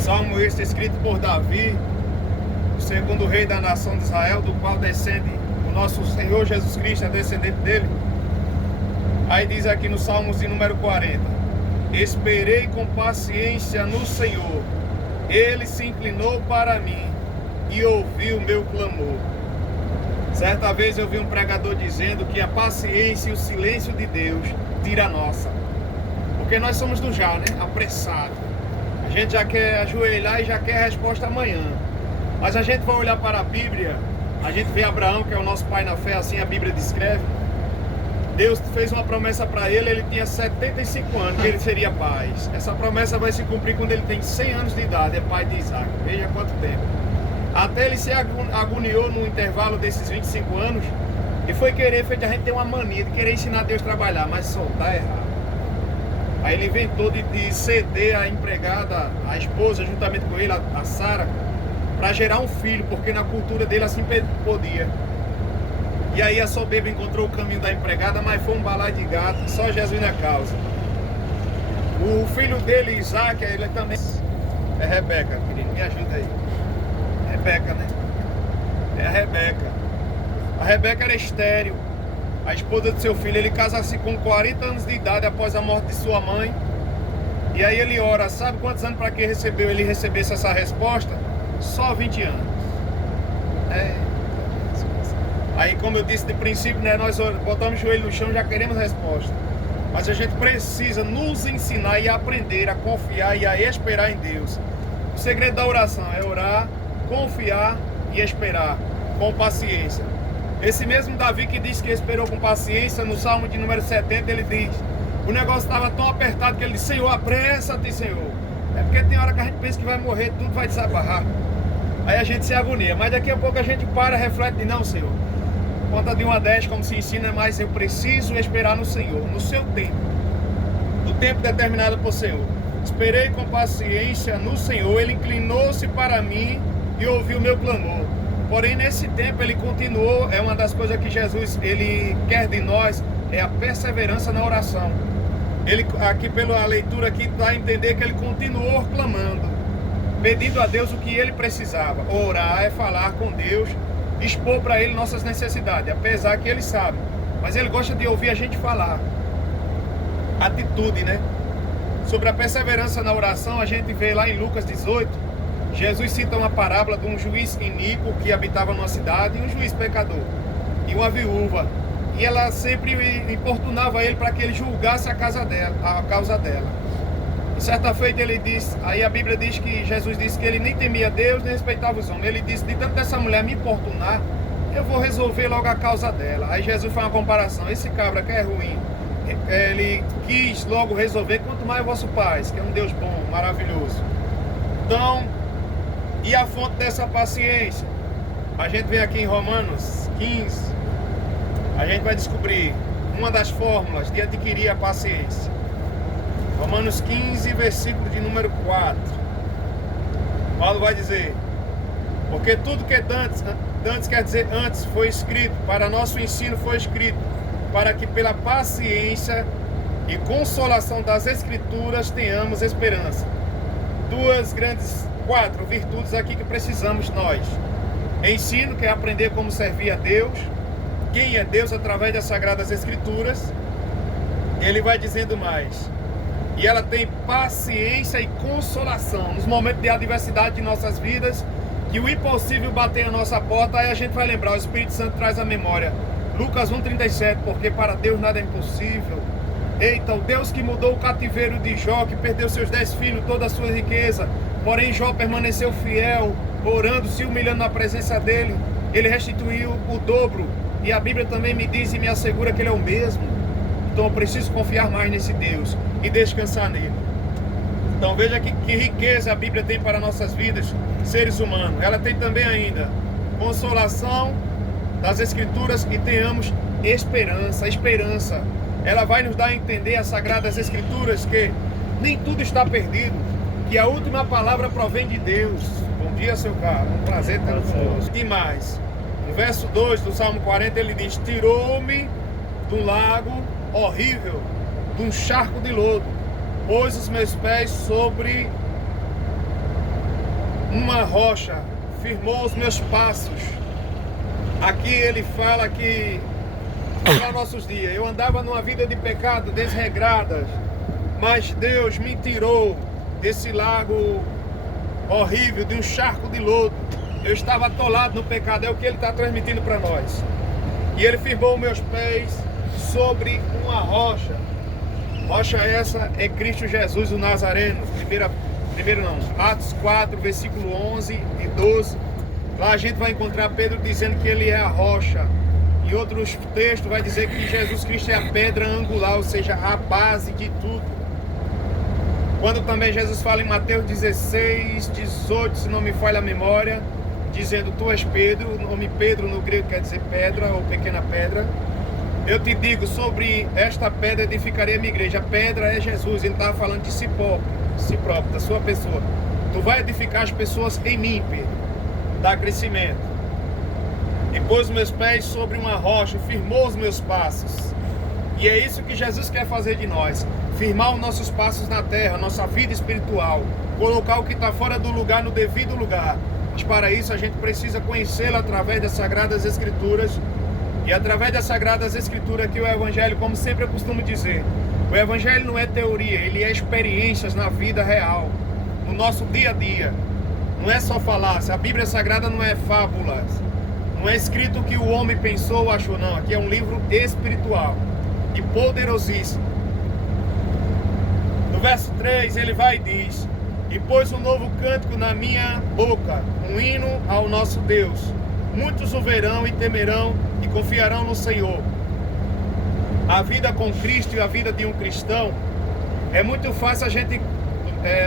Salmo este escrito por Davi, o segundo rei da nação de Israel, do qual descende o nosso Senhor Jesus Cristo, é descendente dele. Aí diz aqui no Salmos de número 40: esperei com paciência no Senhor, ele se inclinou para mim e ouviu o meu clamor. Certa vez eu vi um pregador dizendo que a paciência e o silêncio de Deus tira a nossa. Porque nós somos do já, né? Apressado. A gente já quer ajoelhar e já quer a resposta amanhã. Mas a gente vai olhar para a Bíblia, a gente vê Abraão, que é o nosso pai na fé, assim a Bíblia descreve. Deus fez uma promessa para ele, ele tinha 75 anos, que ele seria pai. Essa promessa vai se cumprir quando ele tem 100 anos de idade, é pai de Isaac. Veja quanto tempo. Até ele se agoniou no intervalo desses 25 anos e foi querer, feito a gente ter uma mania de querer ensinar Deus a trabalhar, mas só tá errado. Aí ele inventou de ceder a empregada, a esposa, juntamente com ele, a Sara, para gerar um filho, porque na cultura dele assim podia. E aí a soberba encontrou o caminho da empregada, mas foi um balaio de gato, só Jesus na causa. O filho dele, Isaac, ele também é Rebeca, querido, me ajuda aí. Rebeca, né? É a Rebeca. A Rebeca era estéril, a esposa de seu filho. Ele casa-se com 40 anos de idade após a morte de sua mãe. E aí ele ora, sabe quantos anos para que ele recebesse essa resposta? Só 20 anos. Aí, como eu disse de princípio, né, nós botamos o joelho no chão e já queremos resposta. Mas a gente precisa nos ensinar e aprender a confiar e a esperar em Deus. O segredo da oração é orar, confiar e esperar com paciência. Esse mesmo Davi que diz que esperou com paciência, no Salmo de número 70 ele diz: o negócio estava tão apertado que ele disse: Senhor, apressa-te, Senhor. É porque tem hora que a gente pensa que vai morrer, tudo vai desabarrar. Aí a gente se agonia, mas daqui a pouco a gente para, reflete e diz: não, Senhor, conta de 1 a 10, como se ensina, mas eu preciso esperar no Senhor, no seu tempo, no tempo determinado por Senhor. Esperei com paciência no Senhor, ele inclinou-se para mim e ouviu o meu clamor. Porém, nesse tempo ele continuou. É uma das coisas que Jesus ele quer de nós, é a perseverança na oração. Ele aqui pela leitura aqui dá a entender que ele continuou clamando, pedindo a Deus o que ele precisava. Orar é falar com Deus, expor para ele nossas necessidades, apesar que ele sabe, mas ele gosta de ouvir a gente falar. Atitude, né? Sobre a perseverança na oração, a gente vê lá em Lucas 18, Jesus cita uma parábola de um juiz iníquo que habitava numa cidade e um juiz pecador e uma viúva, e ela sempre importunava ele para que ele julgasse a causa dela. E certa feita ele disse, aí a Bíblia diz que Jesus disse que ele nem temia Deus nem respeitava os homens. Ele disse: de tanto dessa mulher me importunar, eu vou resolver logo a causa dela. Aí Jesus faz uma comparação: esse cabra que é ruim, ele quis logo resolver, quanto mais o vosso Pai, que é um Deus bom, maravilhoso. Então, e a fonte dessa paciência? A gente vem aqui em Romanos 15, a gente vai descobrir uma das fórmulas de adquirir a paciência. Romanos 15, versículo de número 4. Paulo vai dizer: porque tudo que antes quer dizer antes, foi escrito, para nosso ensino foi escrito, para que pela paciência e consolação das Escrituras tenhamos esperança. Quatro virtudes aqui que precisamos nós. Ensino, que é aprender como servir a Deus, quem é Deus através das Sagradas Escrituras. Ele vai dizendo mais: e ela tem paciência e consolação nos momentos de adversidade de nossas vidas, que o impossível bater a nossa porta. Aí a gente vai lembrar, o Espírito Santo traz a memória Lucas 1,37, porque para Deus nada é impossível. Eita, o Deus que mudou o cativeiro de Jó, que perdeu seus 10 filhos, toda a sua riqueza, porém Jó permaneceu fiel, orando, se humilhando na presença dele, ele restituiu o dobro. E a Bíblia também me diz e me assegura que ele é o mesmo. Então eu preciso confiar mais nesse Deus e descansar nele. Então veja que riqueza a Bíblia tem para nossas vidas, seres humanos. Ela tem também ainda consolação das Escrituras, e tenhamos esperança. Esperança, ela vai nos dar a entender, as Sagradas Escrituras, que nem tudo está perdido, que a última palavra provém de Deus. Bom dia, seu cara, um prazer tê-lo conosco. E mais, no verso 2 do Salmo 40 ele diz: tirou-me do lago horrível, de um charco de lodo, pôs os meus pés sobre uma rocha firmou os meus passos. Aqui ele fala que para nossos dias, eu andava numa vida de pecado desregrada, mas Deus me tirou desse lago horrível, de um charco de lodo. Eu estava atolado no pecado, é o que ele está transmitindo para nós. E ele firmou meus pés sobre uma rocha. Rocha essa é Cristo Jesus, o Nazareno. Atos 4, versículo 11 e 12. Lá a gente vai encontrar Pedro dizendo que ele é a rocha. Em outros textos vai dizer que Jesus Cristo é a pedra angular, ou seja, a base de tudo. Quando também Jesus fala em Mateus 16, 18, se não me falha a memória, dizendo, tu és Pedro, o nome Pedro no grego quer dizer pedra ou pequena pedra. Eu te digo, sobre esta pedra edificarei a minha igreja. A pedra é Jesus, ele estava falando de si próprio, da sua pessoa. Tu vai edificar as pessoas em mim, Pedro, dá crescimento. E pôs meus pés sobre uma rocha, firmou os meus passos. E é isso que Jesus quer fazer de nós, firmar os nossos passos na terra, nossa vida espiritual, colocar o que está fora do lugar no devido lugar. Mas para isso a gente precisa conhecê-lo através das Sagradas Escrituras. E através das Sagradas Escrituras que o Evangelho, como sempre eu costumo dizer, o Evangelho não é teoria, ele é experiências na vida real, no nosso dia a dia. Não é só falácia, a Bíblia Sagrada não é fábulas, não é escrito o que o homem pensou ou achou, não. Aqui é um livro espiritual e poderosíssimo. No verso 3 ele vai e diz, e pôs um novo cântico na minha boca, um hino ao nosso Deus. Muitos o verão e temerão e confiarão no Senhor. A vida com Cristo e a vida de um cristão, é muito fácil a gente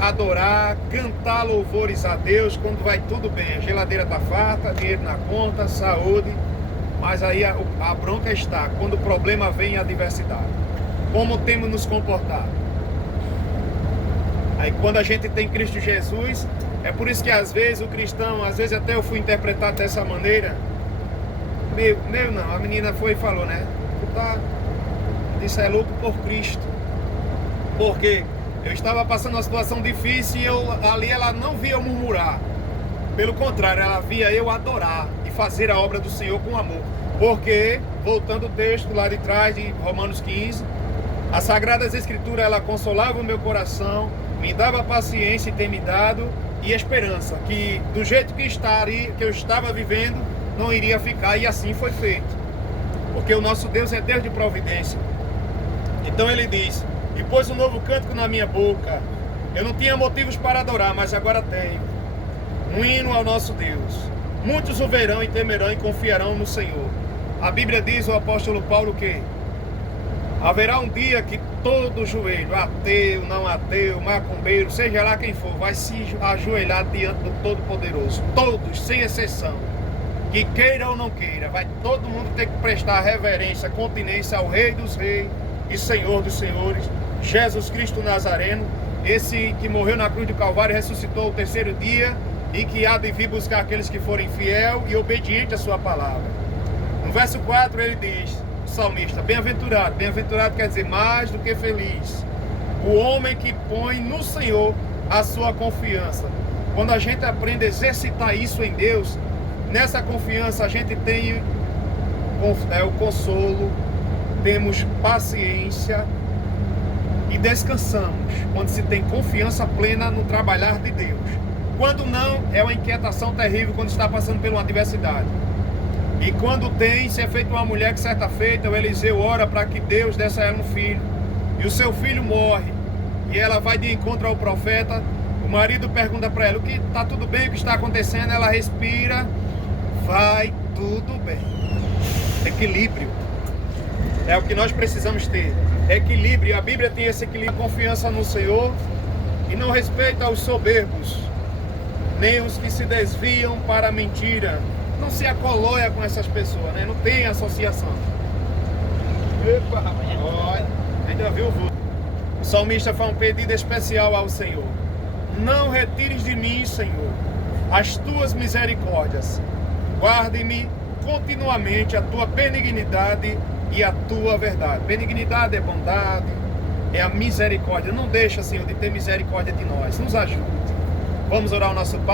adorar, cantar louvores a Deus quando vai tudo bem. A geladeira está farta, dinheiro na conta, saúde. Mas aí a bronca está quando o problema vem, a adversidade. Como temos nos comportado? Aí quando a gente tem Cristo Jesus, é por isso que às vezes o cristão, às vezes até eu fui interpretado dessa maneira. Meu não, a menina foi e falou, né? Isso é louco por Cristo. Porque eu estava passando uma situação difícil e ali ela não via eu murmurar. Pelo contrário, ela via eu adorar e fazer a obra do Senhor com amor. Porque, voltando o texto lá de trás de Romanos 15, as Sagradas Escrituras, ela consolava o meu coração, me dava paciência e tem me dado e esperança, que do jeito que eu estava vivendo, não iria ficar, e assim foi feito. Porque o nosso Deus é Deus de providência. Então ele diz, e pôs um novo cântico na minha boca. Eu não tinha motivos para adorar, mas agora tenho. Um hino ao nosso Deus. Muitos o verão e temerão e confiarão no Senhor. A Bíblia diz, o apóstolo Paulo, que haverá um dia que todo joelho, ateu, não ateu, macumbeiro, seja lá quem for, vai se ajoelhar diante do Todo-Poderoso. Todos, sem exceção. Que queira ou não queira, vai todo mundo ter que prestar reverência, continência ao Rei dos Reis e Senhor dos Senhores, Jesus Cristo Nazareno, esse que morreu na cruz do Calvário e ressuscitou o terceiro dia e que há de vir buscar aqueles que forem fiel e obediente à sua palavra. No verso 4 ele diz, o salmista, bem-aventurado, bem-aventurado quer dizer mais do que feliz, o homem que põe no Senhor a sua confiança. Quando a gente aprende a exercitar isso em Deus, nessa confiança a gente tem o consolo, temos paciência e descansamos quando se tem confiança plena no trabalhar de Deus. Quando não, é uma inquietação terrível quando está passando por uma adversidade. E quando tem, se é feito uma mulher que certa feita, o Eliseu ora para que Deus desse a ela um filho, e o seu filho morre, e ela vai de encontro ao profeta, o marido pergunta para ela, o que está tudo bem, o que está acontecendo? Ela respira, vai tudo bem. Equilíbrio é o que nós precisamos ter, equilíbrio. A Bíblia tem esse equilíbrio, confiança no Senhor, e não respeita os soberbos, nem os que se desviam para a mentira. Não se acoloia com essas pessoas, né? Não tem associação. Epa, olha, ainda viu o voo. O salmista faz um pedido especial ao Senhor. Não retires de mim, Senhor, as tuas misericórdias. Guarde-me continuamente a tua benignidade e a tua verdade. Benignidade é bondade, é a misericórdia. Não deixa, Senhor, de ter misericórdia de nós. Nos ajude. Vamos orar ao nosso Pai.